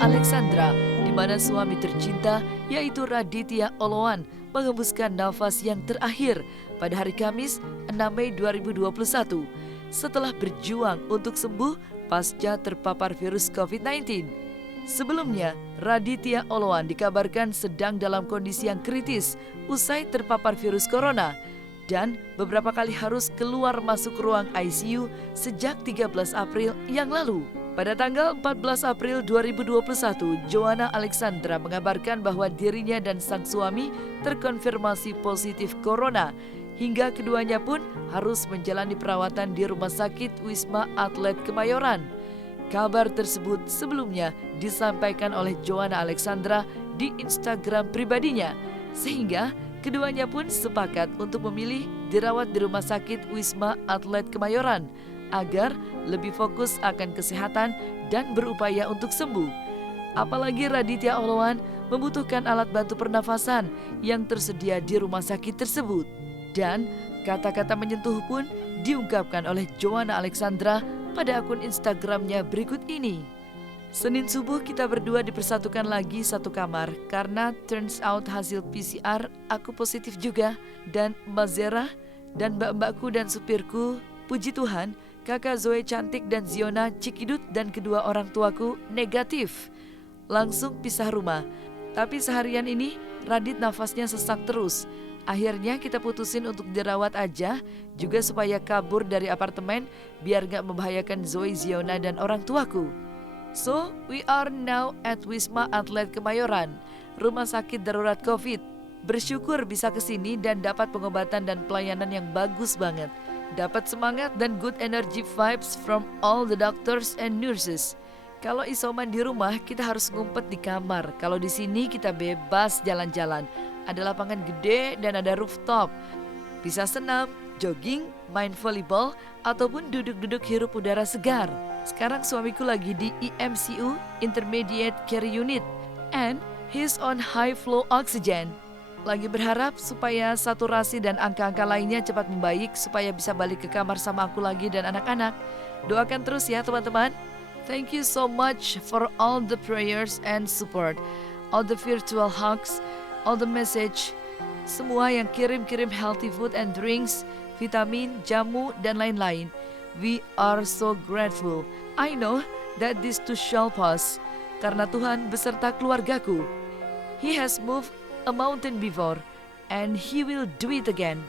Alexandra, di mana suami tercinta yaitu Raditya Oloan mengembuskan nafas yang terakhir pada hari Kamis 6 Mei 2021 setelah berjuang untuk sembuh pasca terpapar virus COVID-19. Sebelumnya, Raditya Oloan dikabarkan sedang dalam kondisi yang kritis usai terpapar virus corona dan beberapa kali harus keluar masuk ruang ICU sejak 13 April yang lalu. Pada tanggal 14 April 2021, Joanna Alexandra mengabarkan bahwa dirinya dan sang suami terkonfirmasi positif corona, hingga keduanya pun harus menjalani perawatan di Rumah Sakit Wisma Atlet Kemayoran. Kabar tersebut sebelumnya disampaikan oleh Joanna Alexandra di Instagram pribadinya, sehingga keduanya pun sepakat untuk memilih dirawat di Rumah Sakit Wisma Atlet Kemayoran agar lebih fokus akan kesehatan dan berupaya untuk sembuh. Apalagi Raditya Oloan membutuhkan alat bantu pernafasan yang tersedia di rumah sakit tersebut. Dan kata-kata menyentuh pun diungkapkan oleh Joanna Alexandra pada akun Instagramnya berikut ini. Senin subuh kita berdua dipersatukan lagi satu kamar karena turns out hasil PCR aku positif juga, dan Mbak Zera dan mbak-mbakku dan supirku, puji Tuhan, kakak Zoe cantik dan Ziona Cikidut dan kedua orang tuaku negatif. Langsung pisah rumah. Tapi seharian ini Radit nafasnya sesak terus. Akhirnya kita putusin untuk dirawat aja, juga supaya kabur dari apartemen biar gak membahayakan Zoe, Ziona dan orang tuaku. So, we are now at Wisma Atlet Kemayoran, rumah sakit darurat COVID. Bersyukur bisa kesini dan dapat pengobatan dan pelayanan yang bagus banget. Dapat semangat dan good energy vibes from all the doctors and nurses. Kalau isoman di rumah, kita harus ngumpet di kamar. Kalau di sini kita bebas jalan-jalan. Ada lapangan gede dan ada rooftop. Bisa senam, jogging, main volleyball, ataupun duduk-duduk hirup udara segar. Sekarang suamiku lagi di IMCU, Intermediate Care Unit, and he's on high flow oxygen. Lagi berharap supaya saturasi dan angka-angka lainnya cepat membaik supaya bisa balik ke kamar sama aku lagi dan anak-anak. Doakan terus ya teman-teman. Thank you so much for all the prayers and support, all the virtual hugs, all the message, semua yang kirim-kirim healthy food and drinks, vitamin, jamu, dan lain-lain. We are so grateful. I know that this too shall pass, karena Tuhan beserta keluargaku. He has moved a mountain before, and he will do it again.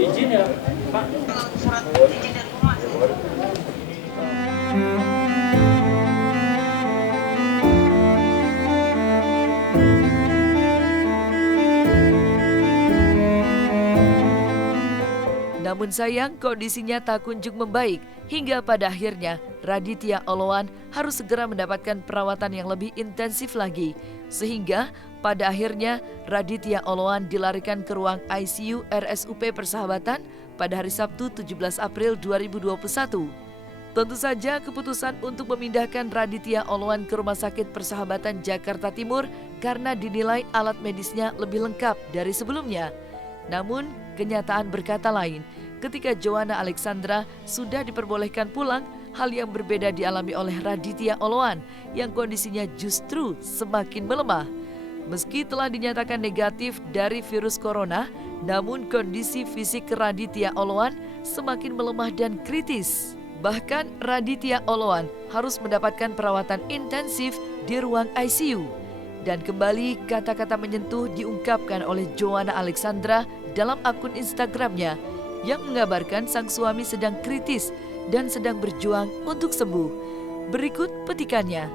Izin ya, Pak. Surat izin dari rumah. Namun sayang, kondisinya tak kunjung membaik hingga pada akhirnya Raditya Oloan harus segera mendapatkan perawatan yang lebih intensif lagi. Sehingga pada akhirnya Raditya Oloan dilarikan ke ruang ICU RSUP Persahabatan pada hari Sabtu 17 April 2021. Tentu saja keputusan untuk memindahkan Raditya Oloan ke Rumah Sakit Persahabatan Jakarta Timur karena dinilai alat medisnya lebih lengkap dari sebelumnya. Namun, kenyataan berkata lain. Ketika Joanna Alexandra sudah diperbolehkan pulang, hal yang berbeda dialami oleh Raditya Oloan yang kondisinya justru semakin melemah. Meski telah dinyatakan negatif dari virus corona, namun kondisi fisik Raditya Oloan semakin melemah dan kritis. Bahkan Raditya Oloan harus mendapatkan perawatan intensif di ruang ICU. Dan kembali kata-kata menyentuh diungkapkan oleh Joanna Alexandra dalam akun Instagramnya yang mengabarkan sang suami sedang kritis dan sedang berjuang untuk sembuh. Berikut petikannya.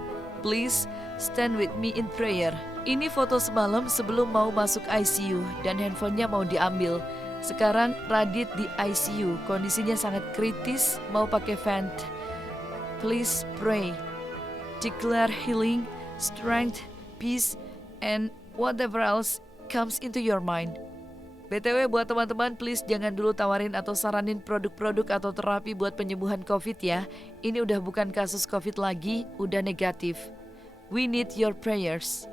Please stand with me in prayer. Ini foto semalam sebelum mau masuk ICU dan handphonenya mau diambil. Sekarang Radit di ICU, kondisinya sangat kritis, mau pakai vent. Please pray. Declare healing, strength, peace, and whatever else comes into your mind. BTW buat teman-teman, please jangan dulu tawarin atau saranin produk-produk atau terapi buat penyembuhan COVID ya. Ini udah bukan kasus COVID lagi, udah negatif. We need your prayers.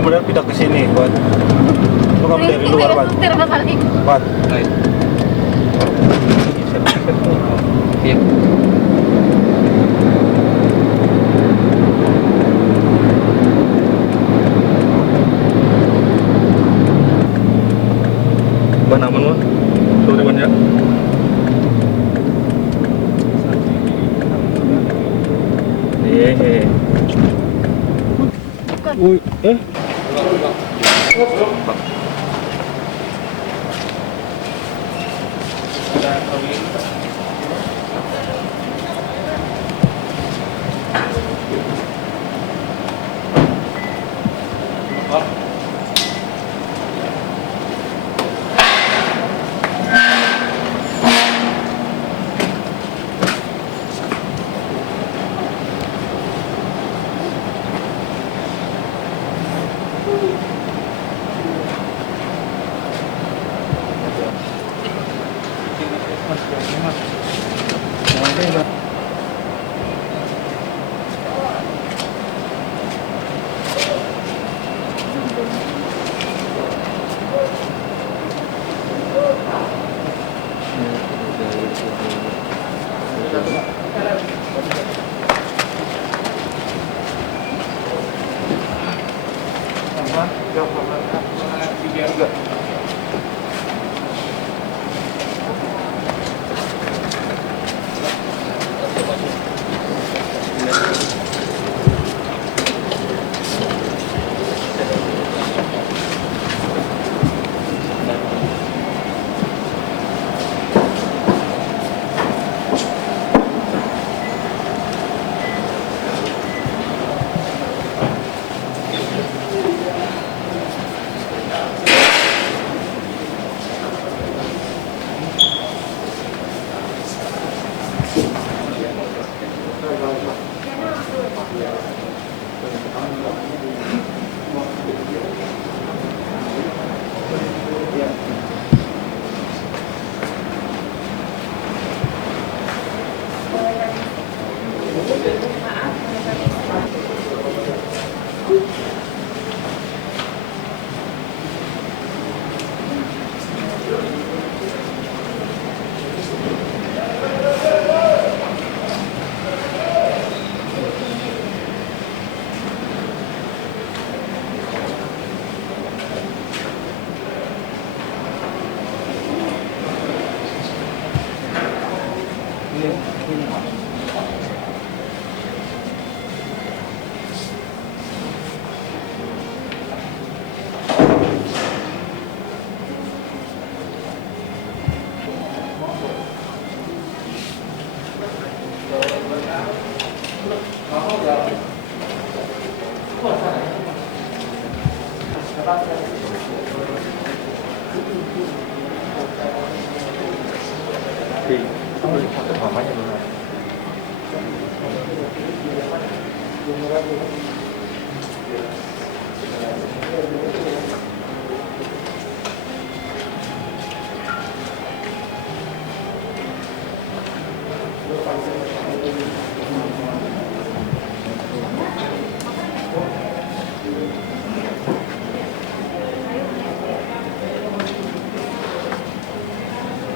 Kemudian pindah ke sini, buat lu kamu dari luar, Pak. Buat. Iya. Ban aman, Pak. Sorry, Ban ya. Uy,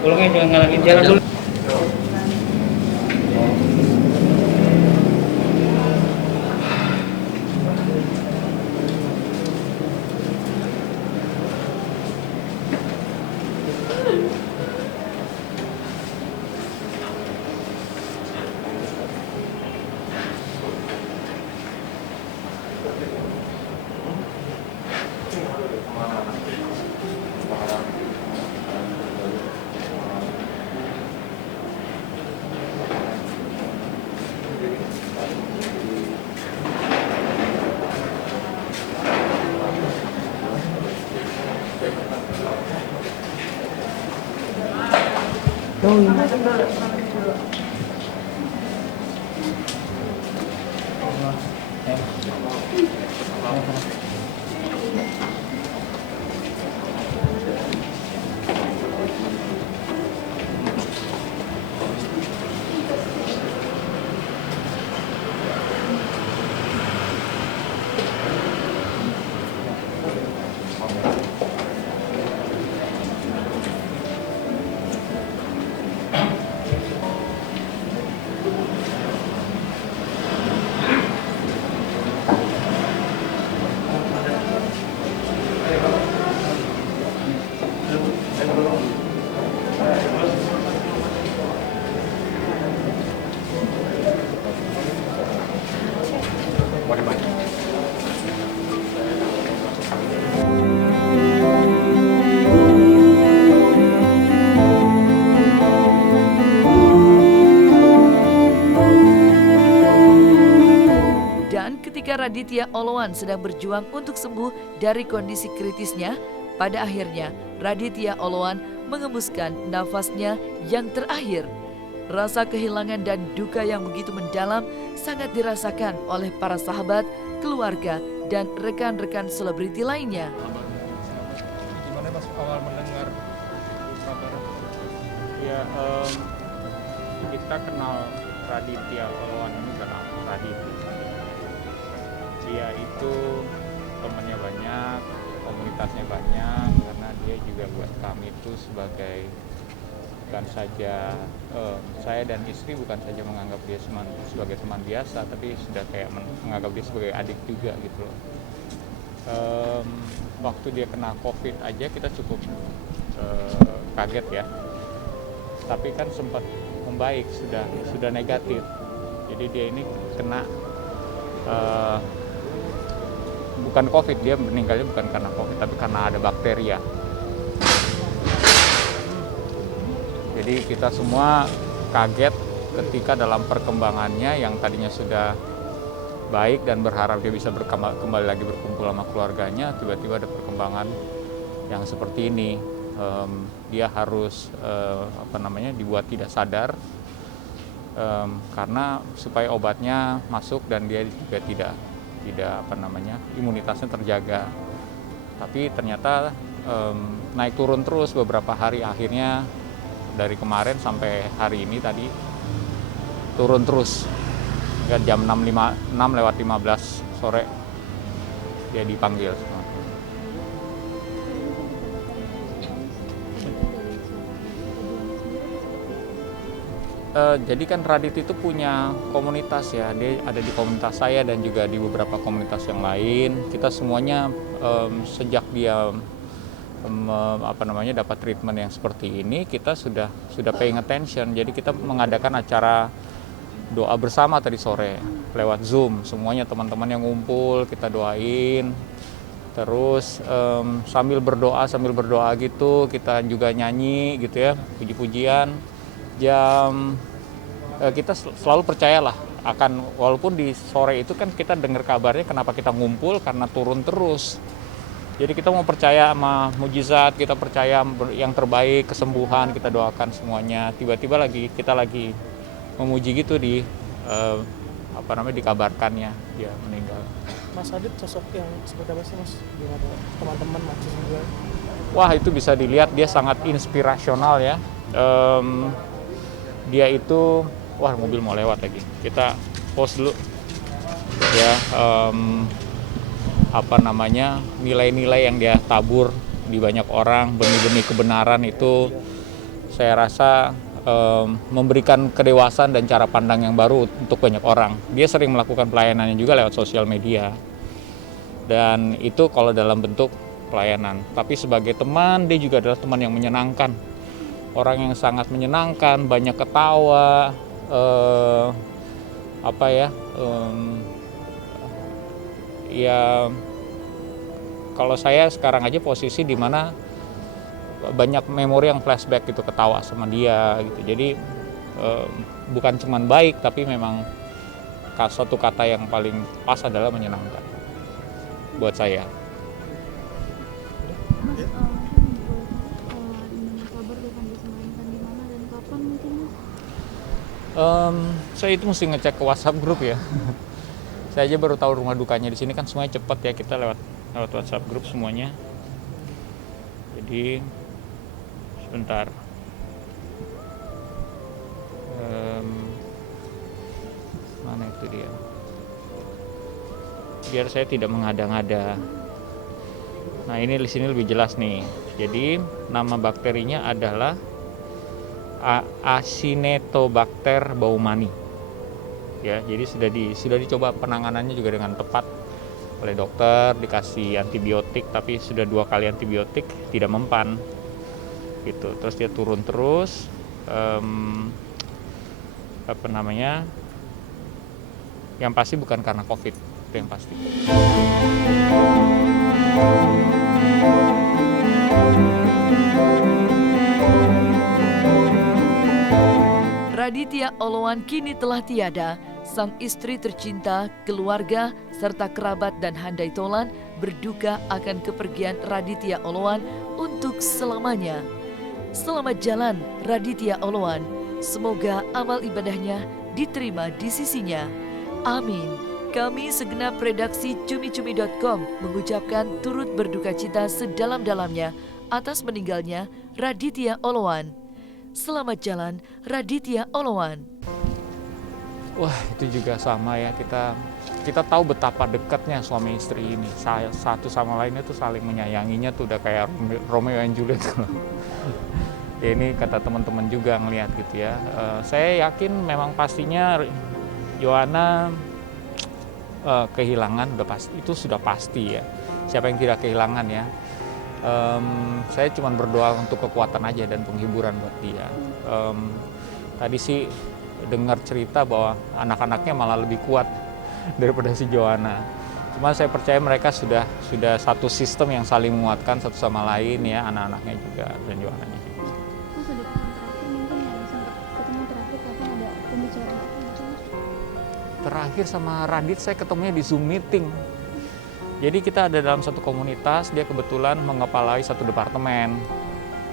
Pulangnya jangan ngalangin jalan dulu. Dan ketika Raditya Oloan sedang berjuang untuk sembuh dari kondisi kritisnya, pada akhirnya Raditya Oloan mengembuskan nafasnya yang terakhir. Rasa kehilangan dan duka yang begitu mendalam sangat dirasakan oleh para sahabat, keluarga, dan rekan-rekan selebriti lainnya. Gimana Mas awal mendengar kabar? Ya, kita kenal Raditya Oloan ini karena Raditya. Dia itu temannya banyak, komunitasnya banyak, karena dia juga buat kami itu sebagai bukan saja saya dan istri bukan saja menganggap dia sebagai teman biasa, tapi sudah kayak menganggap dia sebagai adik juga gitu loh. Waktu dia kena COVID aja kita cukup kaget ya, tapi kan sempat membaik, sudah negatif. Jadi dia ini kena bukan COVID, dia meninggalnya bukan karena COVID, tapi karena ada bakteria. Jadi kita semua kaget ketika dalam perkembangannya yang tadinya sudah baik dan berharap dia bisa kembali lagi berkumpul sama keluarganya, tiba-tiba ada perkembangan yang seperti ini. Dia harus dibuat tidak sadar karena supaya obatnya masuk dan dia juga tidak imunitasnya terjaga. Tapi ternyata naik turun terus beberapa hari, akhirnya dari kemarin sampai hari ini tadi turun terus. Jam 6:15 sore dia dipanggil. Jadi kan Radit itu punya komunitas ya, dia ada di komunitas saya dan juga di beberapa komunitas yang lain. Kita semuanya sejak dia dapat treatment yang seperti ini, kita sudah paying attention. Jadi kita mengadakan acara doa bersama tadi sore lewat Zoom, semuanya teman-teman yang ngumpul kita doain. Terus sambil berdoa gitu, kita juga nyanyi gitu ya, puji-pujian. Kita selalu percayalah akan, walaupun di sore itu kan kita dengar kabarnya kenapa kita ngumpul, karena turun terus Jadi kita mau percaya sama mujizat, kita percaya yang terbaik, kesembuhan, kita doakan semuanya. Tiba-tiba kita lagi memuji gitu dikabarkannya dia meninggal. Mas Adit sosok yang seperti apa sih Mas? Gimana teman-teman Mas juga? Wah, itu bisa dilihat dia sangat inspirasional ya. Dia itu, mobil mau lewat lagi. Kita pause dulu ya. Nilai-nilai yang dia tabur di banyak orang, benih-benih kebenaran itu saya rasa memberikan kedewasaan dan cara pandang yang baru untuk banyak orang. Dia sering melakukan pelayanannya juga lewat sosial media, dan itu kalau dalam bentuk pelayanan. Tapi sebagai teman, dia juga adalah teman yang menyenangkan, orang yang sangat menyenangkan, banyak ketawa, ya kalau saya sekarang aja posisi di mana banyak memori yang flashback gitu, ketawa sama dia gitu. Jadi bukan cuman baik, tapi memang satu kata yang paling pas adalah menyenangkan buat saya. Mas, kabar akan disemayamkan di mana dan kapan mungkin Mas? Saya itu mesti ngecek ke WhatsApp grup ya. Saya aja baru tahu rumah dukanya di sini kan semuanya cepat ya, kita lewat WhatsApp grup semuanya. Jadi sebentar. Mana itu dia? Biar saya tidak mengada-ngada. Nah, ini di sini lebih jelas nih. Jadi nama bakterinya adalah Acinetobacter baumannii. Ya, jadi sudah dicoba penanganannya juga dengan tepat oleh dokter, dikasih antibiotik, tapi sudah 2 kali antibiotik tidak mempan gitu. Terus dia turun terus, yang pasti bukan karena COVID, itu yang pasti. Raditya Oloan kini telah tiada. Sang istri tercinta, keluarga, serta kerabat dan handai tolan berduka akan kepergian Raditya Oloan untuk selamanya. Selamat jalan Raditya Oloan. Semoga amal ibadahnya diterima di sisinya. Amin. Kami segenap redaksi cumi-cumi.com mengucapkan turut berduka cita sedalam-dalamnya atas meninggalnya Raditya Oloan. Selamat jalan Raditya Oloan. Wah, itu juga sama ya, kita tahu betapa dekatnya suami istri ini. Satu sama lainnya tuh saling menyayanginya tuh udah kayak Romeo and Juliet. Ya, ini kata teman-teman juga ngelihat gitu ya. Saya yakin memang pastinya Yohana kehilangan itu sudah pasti ya. Siapa yang tidak kehilangan ya? Saya cuma berdoa untuk kekuatan aja dan penghiburan buat dia. Tadi sih dengar cerita bahwa anak-anaknya malah lebih kuat daripada si Joanna. Cuma saya percaya mereka sudah satu sistem yang saling menguatkan satu sama lain ya, anak-anaknya juga dan Joanna-nya juga. Mas, ada pesan terakhir mungkin yang sempat ketemu terakhir kapan ada pembicaraan apa gitu Mas? Terakhir sama Radit saya ketemunya di Zoom meeting. Jadi kita ada dalam satu komunitas, dia kebetulan mengepalai satu departemen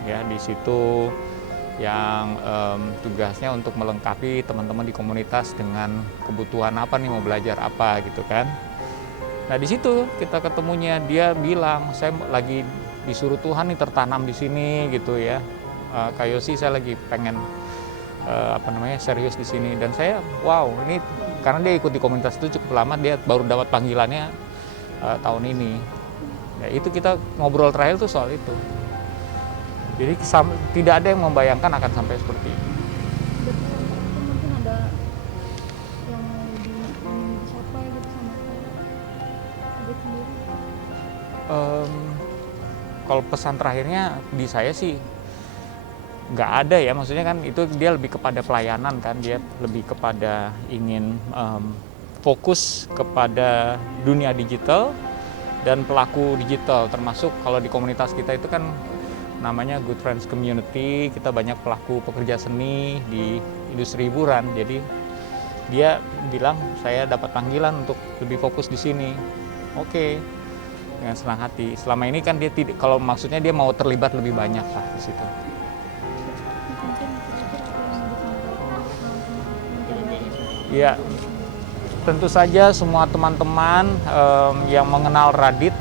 ya di situ yang tugasnya untuk melengkapi teman-teman di komunitas dengan kebutuhan apa nih, mau belajar apa gitu kan. Nah di situ kita ketemunya, dia bilang saya lagi disuruh Tuhan nih tertanam di sini gitu ya. Kak Yosi saya lagi pengen serius di sini, dan saya wow, ini karena dia ikut di komunitas itu cukup lama, dia baru dapat panggilannya tahun ini. Ya, itu kita ngobrol terakhir tuh soal itu. Jadi tidak ada yang membayangkan akan sampai seperti itu. Mungkin ada yang dicapai gitu sama Adit sendiri. Kalau pesan terakhirnya di saya sih nggak ada ya, maksudnya kan itu dia lebih kepada pelayanan kan, dia lebih kepada ingin fokus kepada dunia digital dan pelaku digital, termasuk kalau di komunitas kita itu kan namanya Good Friends Community, kita banyak pelaku pekerja seni di industri hiburan. Jadi dia bilang saya dapat panggilan untuk lebih fokus di sini. Oke. dengan senang hati. Selama ini kan dia tidak, kalau maksudnya dia mau terlibat lebih banyak lah di situ. Mungkin kira-kira apa yang mau disampaikan menjadi siswa? Ya, tentu saja semua teman-teman yang mengenal Radit,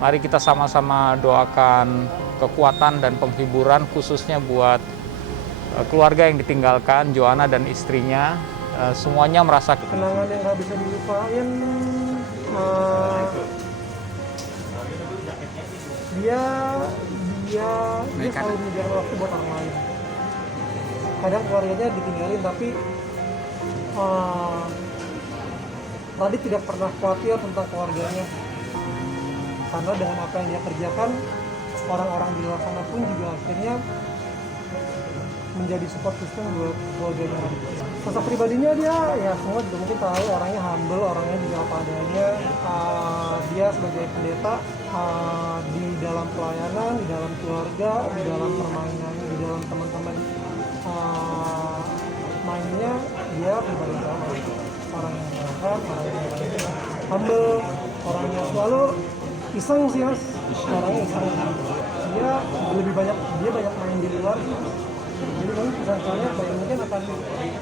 mari kita sama-sama doakan kekuatan dan penghiburan khususnya buat keluarga yang ditinggalkan, Joanna dan istrinya. Semuanya merasa kenangan yang nggak bisa dilupain. Dia selalu menyediakan waktu buat orang lain. Kadang keluarganya ditinggalin, tapi Radit tidak pernah khawatir tentang keluarganya. Karena dengan apa yang dia kerjakan, orang-orang di luar sana pun juga akhirnya menjadi support system buat keluarganya Radit. Sosok pribadinya dia, ya semua juga mungkin tahu, orangnya humble, orangnya juga apa adanya. Dia sebagai pendeta, di dalam pelayanan, di dalam keluarga, di dalam permainan, di dalam teman-teman mainnya, dia pribadi banget. Orang yang berangkat, orang yang humble, orang yang selalu iseng sih mas, orangnya iseng. Dia banyak main di luar, jadi mungkin pesan-pesannya mungkin akan blank.